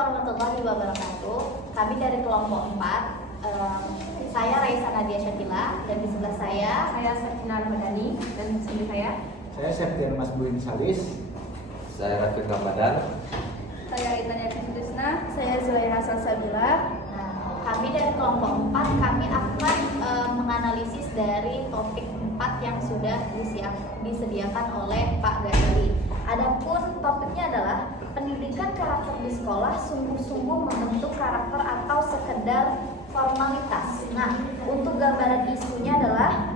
warahmatullahi wabarakatuh. Kami dari kelompok 4. Saya Raisa Nadia Syakila, dan di sebelah saya Septiana Ramadhani, dan di sini saya Septian Mas Buin Salis. Saya Rafiq Ramadan. Saya Itanya Krisna. saya Zuhaira Salsabila. Nah, kami dari kelompok 4 kami akan menganalisis dari topik 4 yang sudah disediakan oleh Pak Ghazali. Adapun topiknya adalah pendidikan karakter di sekolah sungguh-sungguh membentuk karakter atau sekedar formalitas. Nah, untuk gambaran isunya adalah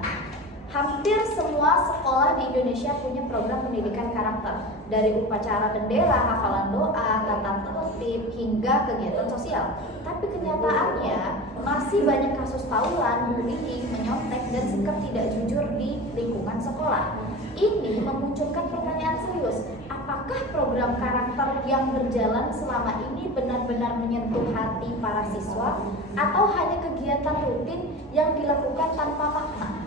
hampir semua sekolah di Indonesia punya program pendidikan karakter, dari upacara bendera, hafalan doa, tata tertib, hingga kegiatan sosial. Tapi kenyataannya masih banyak kasus tawuran, bullying, menyontek, dan sikap tidak jujur di lingkungan sekolah. Ini memunculkan pertanyaan serius, apakah program karakter yang berjalan selama ini benar-benar menyentuh hati para siswa, atau hanya kegiatan rutin yang dilakukan tanpa makna?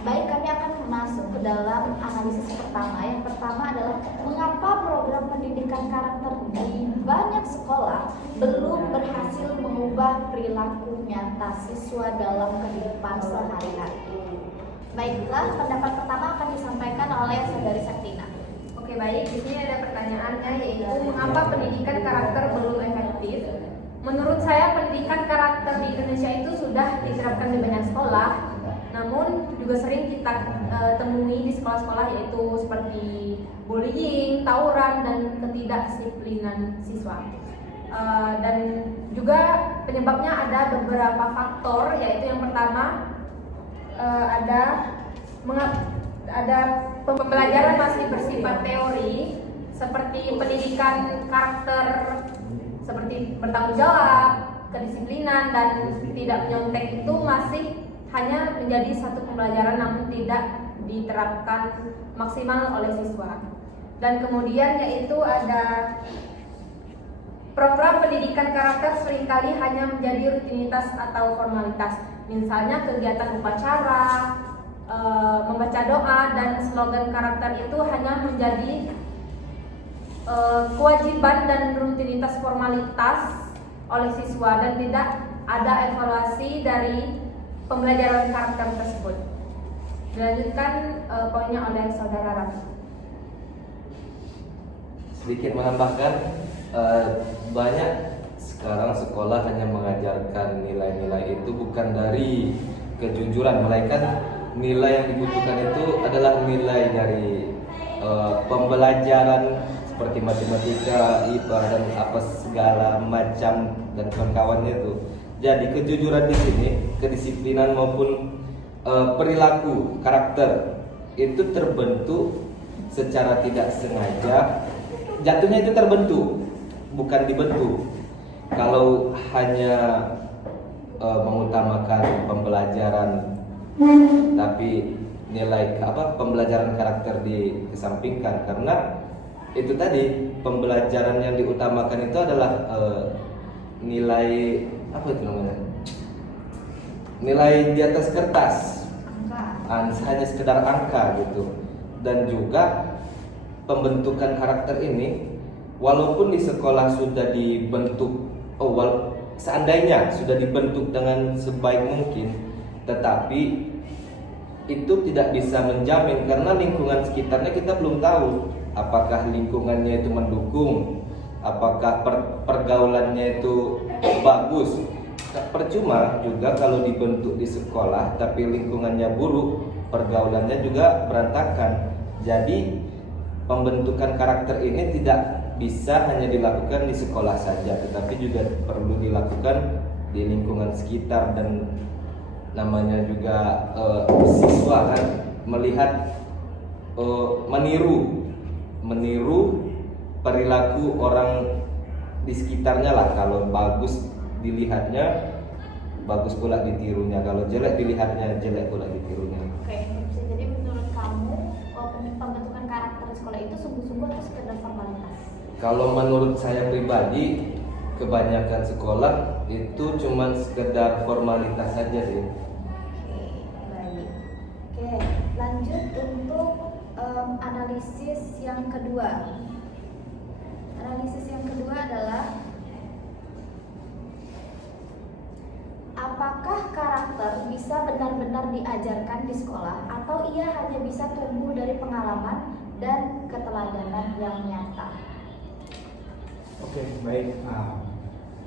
Baik, kami akan masuk ke dalam analisis pertama. Yang pertama adalah mengapa program pendidikan karakter di banyak sekolah belum berhasil mengubah perilaku nyata siswa dalam kehidupan sehari-hari. Baiklah, pendapat pertama akan disampaikan oleh Saudari Septina. Oke, baik. Di sini ada pertanyaannya, yaitu mengapa pendidikan karakter belum efektif? Menurut saya, pendidikan karakter di Indonesia itu sudah diterapkan di banyak sekolah. Namun juga sering kita temui di sekolah-sekolah, yaitu seperti bullying, tawuran, dan ketidakdisiplinan siswa. Dan juga penyebabnya ada beberapa faktor, yaitu yang pertama ada pembelajaran masih bersifat teori, seperti pendidikan karakter seperti bertanggung jawab, kedisiplinan, dan tidak menyontek itu masih hanya menjadi satu pembelajaran namun tidak diterapkan maksimal oleh siswa. Dan kemudian yaitu ada program pendidikan karakter seringkali hanya menjadi rutinitas atau formalitas. Misalnya kegiatan upacara, membaca doa, dan slogan karakter itu hanya menjadi kewajiban dan rutinitas formalitas oleh siswa, dan tidak ada evaluasi dari pembelajaran karakter tersebut. Dilanjutkan poinnya oleh Saudara Rafi. Sedikit menambahkan, banyak sekarang sekolah hanya mengajarkan nilai-nilai itu bukan dari kejujuran, melainkan nilai yang dibutuhkan itu adalah nilai dari pembelajaran seperti matematika, IPA, dan apa segala macam dan kawan-kawannya itu. Jadi kejujuran di sini, kedisiplinan maupun perilaku karakter itu terbentuk secara tidak sengaja. Jatuhnya itu terbentuk, bukan dibentuk. Kalau hanya mengutamakan pembelajaran, tapi nilai pembelajaran karakter dikesampingkan, karena itu tadi pembelajaran yang diutamakan itu adalah nilai nilai di atas kertas, hanya sekedar angka gitu. Dan juga pembentukan karakter ini, walaupun di sekolah sudah dibentuk, seandainya sudah dibentuk dengan sebaik mungkin, tetapi itu tidak bisa menjamin, karena lingkungan sekitarnya kita belum tahu apakah lingkungannya itu mendukung, apakah pergaulannya itu bagus. Percuma juga kalau dibentuk di sekolah tapi lingkungannya buruk, pergaulannya juga berantakan. Jadi pembentukan karakter ini tidak bisa hanya dilakukan di sekolah saja, tetapi juga perlu dilakukan di lingkungan sekitar. Dan namanya juga siswa kan melihat, meniru perilaku orang di sekitarnya lah. Kalau bagus dilihatnya, bagus pula ditirunya. Kalau jelek dilihatnya, jelek pula ditirunya. Oke, bisa jadi menurut kamu pembentukan karakter di sekolah itu sungguh-sungguh atau sekedar formalitas? Kalau menurut saya pribadi, kebanyakan sekolah itu cuma sekedar formalitas saja sih. Oke, baik. Oke, lanjut untuk analisis yang kedua. Analisis yang kedua adalah bisa benar-benar diajarkan di sekolah atau ia hanya bisa tumbuh dari pengalaman dan keteladanan yang nyata? Oke, baik.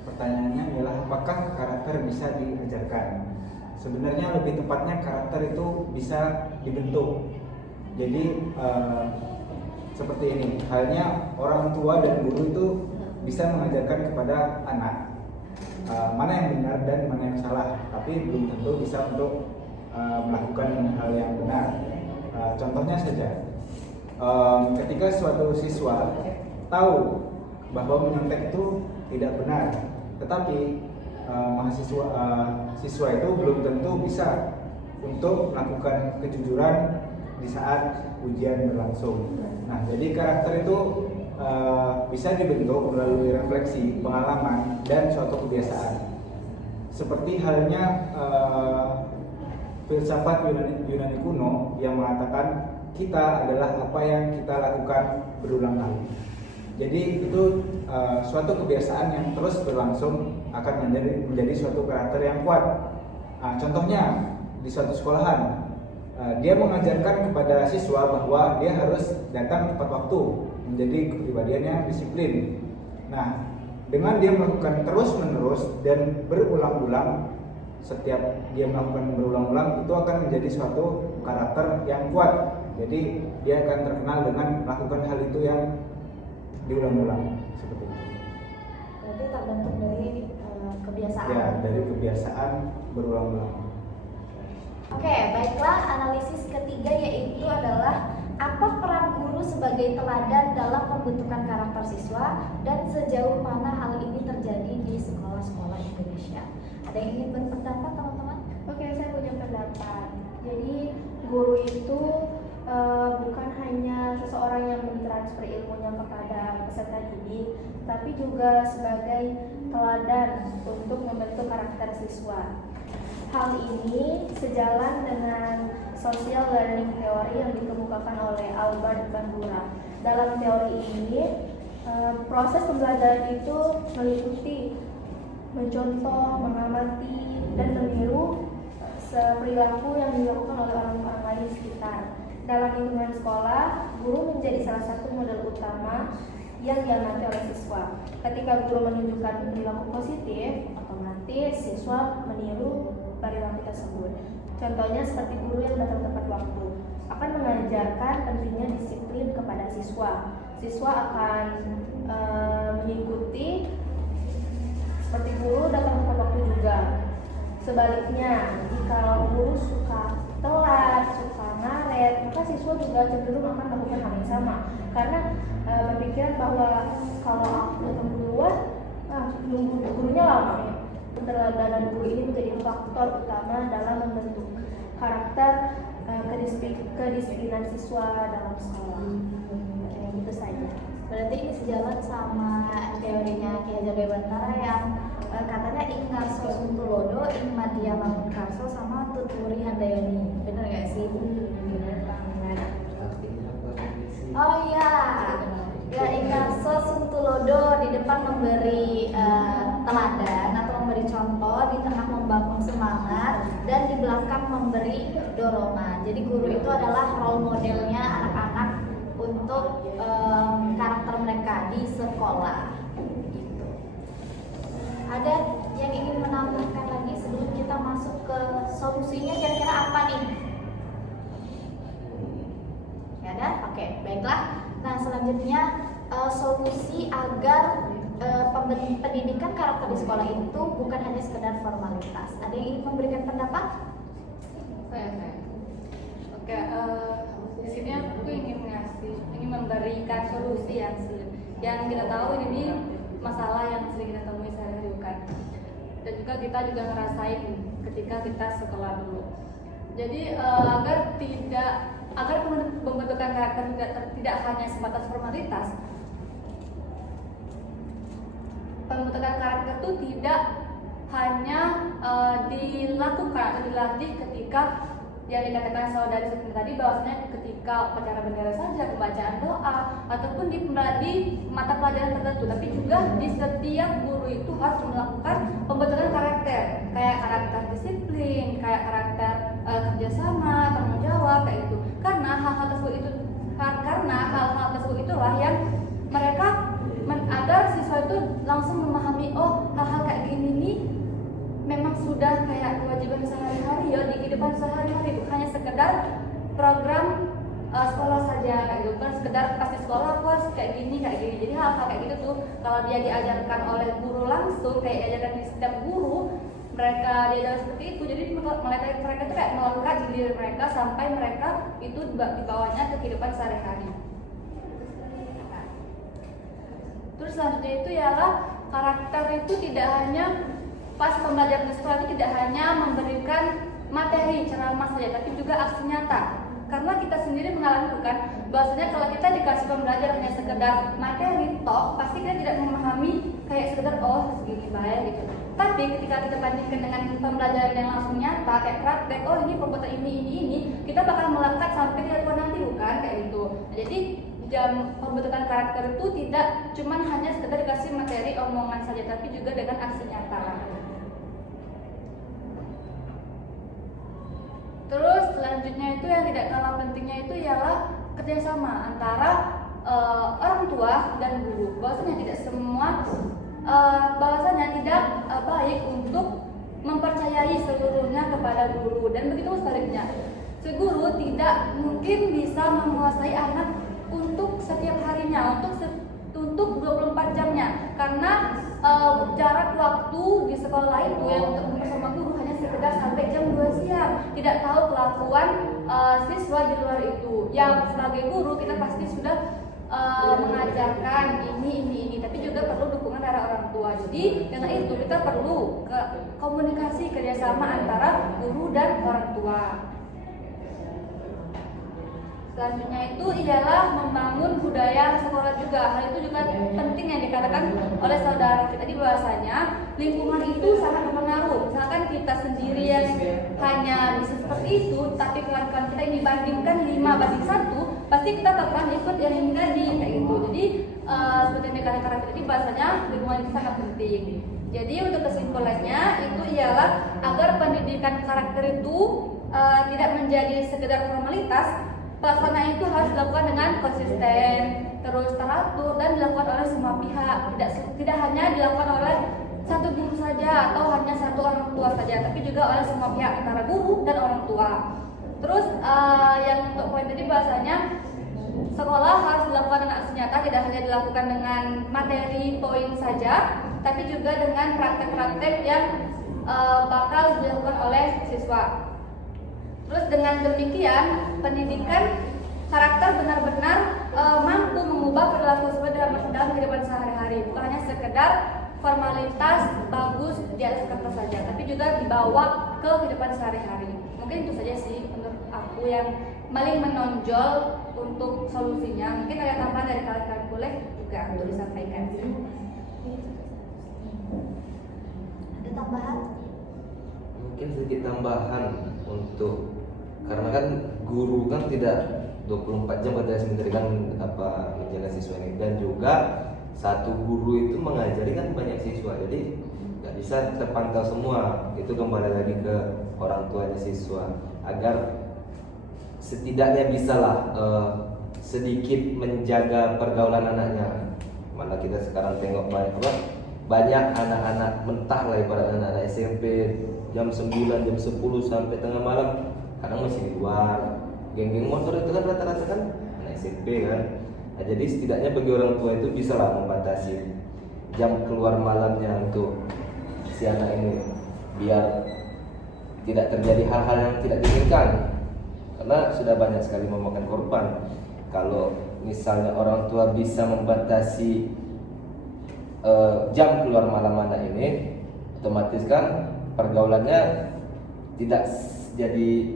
Pertanyaannya adalah apakah karakter bisa diajarkan? Sebenarnya lebih tepatnya karakter itu bisa dibentuk. Jadi seperti ini, halnya orang tua dan guru itu bisa mengajarkan kepada anak mana yang benar dan mana yang salah, tapi belum tentu bisa untuk melakukan hal yang benar. Contohnya saja, ketika suatu siswa tahu bahwa menyontek itu tidak benar, tetapi siswa itu belum tentu bisa untuk melakukan kejujuran di saat ujian berlangsung. Nah, jadi karakter itu bisa dibentuk melalui refleksi, pengalaman, dan suatu kebiasaan. Seperti halnya filsafat Yunani kuno yang mengatakan kita adalah apa yang kita lakukan berulang kali. Jadi itu suatu kebiasaan yang terus berlangsung akan menjadi suatu karakter yang kuat. Contohnya di suatu sekolahan, dia mengajarkan kepada siswa bahwa dia harus datang tepat waktu, menjadi kepribadian yang disiplin. Nah, dengan dia melakukan terus-menerus dan berulang-ulang, setiap dia melakukan berulang-ulang itu akan menjadi suatu karakter yang kuat. Jadi dia akan terkenal dengan melakukan hal itu yang diulang-ulang seperti itu. Berarti terbentuk dari kebiasaan. Ya, dari kebiasaan berulang-ulang. Oke, baiklah, analisis ketiga yaitu adalah apa peran guru sebagai teladan dalam pembentukan karakter siswa dan sejauh mana hal ini terjadi di sekolah-sekolah Indonesia. Ada yang ingin berpendapat, teman-teman? Oke, saya punya pendapat. Jadi guru itu bukan hanya seseorang yang mentransfer ilmunya kepada peserta didik, tapi juga sebagai teladan untuk membentuk karakter siswa. Hal ini sejalan dengan social learning theory yang dikemukakan oleh Albert Bandura. Dalam teori ini, proses pembelajaran itu meliputi mencontoh, mengamati, dan meniru perilaku yang dilakukan oleh orang-orang lain di sekitar. Dalam lingkungan sekolah, guru menjadi salah satu model utama yang diamati oleh siswa. Ketika guru menunjukkan perilaku positif, otomatis siswa meniru perilaku tersebut. Contohnya seperti guru yang datang tepat waktu akan mengajarkan pentingnya disiplin kepada siswa. Siswa akan mengikuti seperti guru datang tepat waktu juga. Sebaliknya, jika guru suka telat, suka ngaret, maka siswa juga cenderung akan melakukan hal yang sama. Karena berpikiran bahwa kalau aku datang duluan, nunggu gurunya lama. Keteladanan guru ini menjadi faktor utama dalam membentuk karakter kedisiplinan siswa dalam sekolah. Itu saja. Berarti ini sejalan sama teorinya Ki Hajar Dewantara yang katanya ing ngarso suntulodo, ing madya mangun karso, sama tuturi handayani. Bener gak sih? Benar banget. Oh iya, ya ing ngarso suntulodo, di depan memberi teladan atau memberi contoh, di tengah membangun semangat, dan di belakang memberi dorongan. Jadi guru itu adalah role modelnya anak-anak untuk karakter mereka di sekolah. Gitu. Ada yang ingin menambahkan lagi sebelum kita masuk ke solusinya, kira-kira apa nih? Ya ada? Oke, baiklah. Nah, selanjutnya solusi agar pendidikan karakter di sekolah itu bukan hanya sekedar formalitas. Ada yang ingin memberikan pendapat? Saya. Oke, di sini aku ingin memberikan solusi yang kita tahu ini masalah yang sering kita temui sehari-hari bukan. Dan juga kita ngerasain ketika kita sekolah dulu. Jadi agar pembentukan karakter tidak hanya sebatas formalitas, pembentukan karakter itu tidak hanya dilakukan atau dilatih ketika yang dikatakan saudari Sutina tadi, bahwasanya ketika upacara bendera saja, pembacaan doa, ataupun di mata pelajaran tertentu, tapi juga di setiap guru itu harus melakukan pembentukan karakter, kayak karakter disiplin, kayak karakter kerjasama, tanggung jawab, kayak gitu. Karena hal-hal tersebut itulah yang mereka agar siswa itu langsung memahami, oh hal-hal kayak gini nih memang sudah kayak kewajiban sehari-hari ya di kehidupan sehari-hari, bukan hanya sekedar program sekolah saja kayak gitu, bukan sekedar pas di sekolah aku harus kayak gini. Jadi hal-hal kayak gitu tuh kalau dia diajarkan oleh guru langsung, kayak diajarkan di setiap guru, mereka diajar seperti itu, jadi mereka tuh kayak melekat di diri mereka sampai mereka itu dibawanya ke kehidupan sehari-hari. Terus selanjutnya itu ialah karakter itu tidak hanya pas pembelajaran di sekolah itu tidak hanya memberikan materi ceramah saja, tapi juga aksi nyata. Karena kita sendiri mengalami bukan bahwasanya kalau kita dikasih pembelajaran hanya sekedar materi tok, pasti kita tidak memahami kayak sekedar oh segini baik gitu. Tapi ketika kita bandingkan dengan pembelajaran yang langsung nyata kayak praktek, oh ini perbuatan ini, kita bakal melekat sampai di lakukan nanti bukan kayak gitu. Jadi jam pembentukan karakter itu tidak cuman hanya sekedar dikasih materi omongan saja, tapi juga dengan aksi nyata. Terus selanjutnya itu yang tidak kalah pentingnya itu ialah kerjasama antara orang tua dan guru. Bahwasanya tidak semua tidak baik untuk mempercayai seluruhnya kepada guru, dan begitu sebaliknya. Si guru tidak mungkin bisa menguasai anak untuk setiap harinya, untuk 24 jamnya, karena jarak waktu di sekolah itu yang untuk bersama guru hanya sekedar sampai jam 2 siang. Tidak tahu kelakuan siswa di luar itu. Yang sebagai guru kita pasti sudah mengajarkan ini, tapi juga perlu dukungan dari orang tua. Jadi dengan itu kita perlu komunikasi kerjasama antara guru dan orang tua. Selanjutnya itu ialah membangun budaya sekolah juga. Hal itu juga penting yang dikatakan oleh saudara kita tadi, bahwasanya lingkungan itu sangat berpengaruh. Misalkan kita sendiri yang hanya bisa seperti itu, tapi kawan-kawan kita ini bandingkan 5:1, pasti kita bakalan ikut yang ini tadi kayak gitu. Jadi seperti yang dikatakan tadi, bahwasanya lingkungan itu sangat penting. Jadi untuk kesimpulannya itu ialah agar pendidikan karakter itu tidak menjadi sekedar formalitas, pelaksanaan itu harus dilakukan dengan konsisten, terus teratur, dan dilakukan oleh semua pihak. Tidak hanya dilakukan oleh satu guru saja atau hanya satu orang tua saja, tapi juga oleh semua pihak antara guru dan orang tua. Terus yang untuk poin tadi bahasanya sekolah harus dilakukan dengan aksi nyata, tidak hanya dilakukan dengan materi poin saja, tapi juga dengan praktek-praktek yang bakal dilakukan oleh siswa. Terus dengan demikian pendidikan karakter benar-benar mampu mengubah perilaku siswa dalam kehidupan sehari-hari, bukan hanya sekedar formalitas bagus di atas kertas saja, tapi juga dibawa ke kehidupan sehari-hari. Mungkin itu saja sih menurut aku yang paling menonjol untuk solusinya. Mungkin ada tambahan dari kalian, boleh juga untuk disampaikan. Ada tambahan? Mungkin sedikit tambahan untuk, karena kan guru kan tidak 24 jam katanya memberikan menjaga siswa ini, dan juga satu guru itu mengajari kan banyak siswa, jadi nggak bisa terpantau semua. Itu kembali lagi ke orang tuanya siswa, agar setidaknya bisalah sedikit menjaga pergaulan anaknya. Malah kita sekarang tengok banyak anak-anak mentah lah, ibarat anak-anak SMP jam 9, jam 10 sampai tengah malam kadang masih di luar. Geng-geng motor itu kan rata-rata kan anak SMP kan. Nah, jadi setidaknya bagi orang tua itu bisa lah membatasi jam keluar malamnya untuk si anak ini, biar tidak terjadi hal-hal yang tidak diinginkan, karena sudah banyak sekali memakan korban. Kalau misalnya orang tua bisa membatasi jam keluar malam anak ini, otomatis kan pergaulannya tidak jadi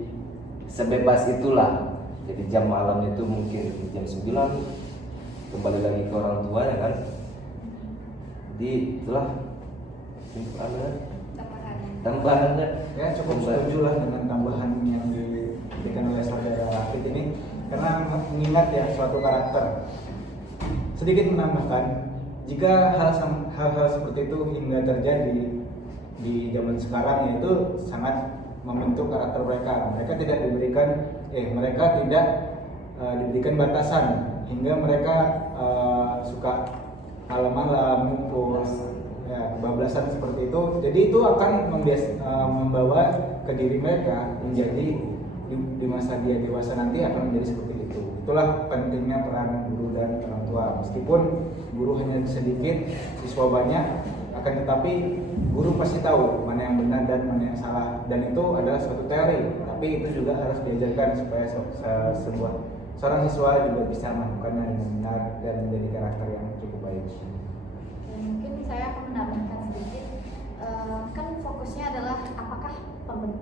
sebebas itulah. Jadi jam malam itu mungkin jam 9, kembali lagi ke orang tuanya kan. Jadi itulah simpulannya, tambahannya. Ya cukup setuju lah dengan tambahan yang diberikan oleh saudara Hafid ini, karena mengingat ya suatu karakter. Sedikit menambahkan, jika hal-hal seperti itu hingga terjadi di zaman sekarang, yaitu sangat membentuk karakter mereka. Mereka tidak diberikan batasan hingga mereka suka malam-malam ngumpul, ya, kebablasan seperti itu. Jadi itu akan membawa ke diri mereka menjadi di masa dia dewasa nanti akan menjadi seperti itu. Itulah pentingnya peran guru dan orang tua. Meskipun guru hanya sedikit, siswa banyak, akan tetapi guru pasti tahu mana yang benar dan mana yang salah, dan itu adalah suatu teori, tapi itu juga harus diajarkan supaya seorang siswa juga bisa melakukannya dengan benar dan menjadi karakter yang cukup baik. Mungkin saya akan menambahkan sedikit, kan fokusnya adalah apakah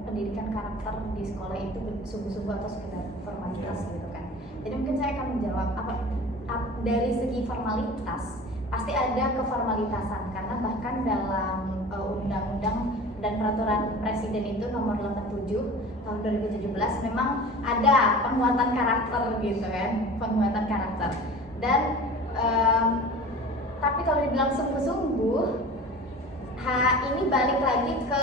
pendidikan karakter di sekolah itu sungguh-sungguh atau sekedar formalitas gitu kan. Jadi mungkin saya akan menjawab dari segi formalitas pasti ada keformalitasan, karena bahkan dalam undang-undang dan peraturan presiden itu nomor 87 tahun 2017 memang ada penguatan karakter gitu kan, penguatan karakter. Dan tapi kalau dibilang sungguh-sungguh, ini balik lagi ke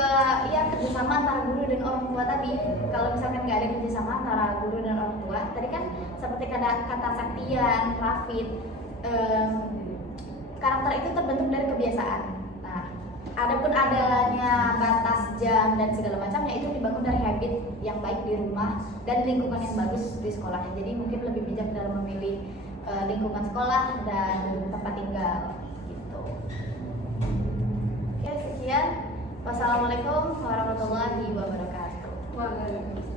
kerjasama antara guru dan orang tua tadi. Kalau misalkan nggak ada kerjasama antara guru dan orang tua, tadi kan seperti kata Saktian, Rafid, karakter itu terbentuk dari kebiasaan. Nah, adapun adanya batas jam dan segala macamnya itu dibangun dari habit yang baik di rumah dan lingkungan yang bagus di sekolahnya. Jadi mungkin lebih bijak dalam memilih lingkungan sekolah dan tempat tinggal gitu. Oke, sekian. Wassalamualaikum warahmatullahi wabarakatuh. Waalaikumsalam.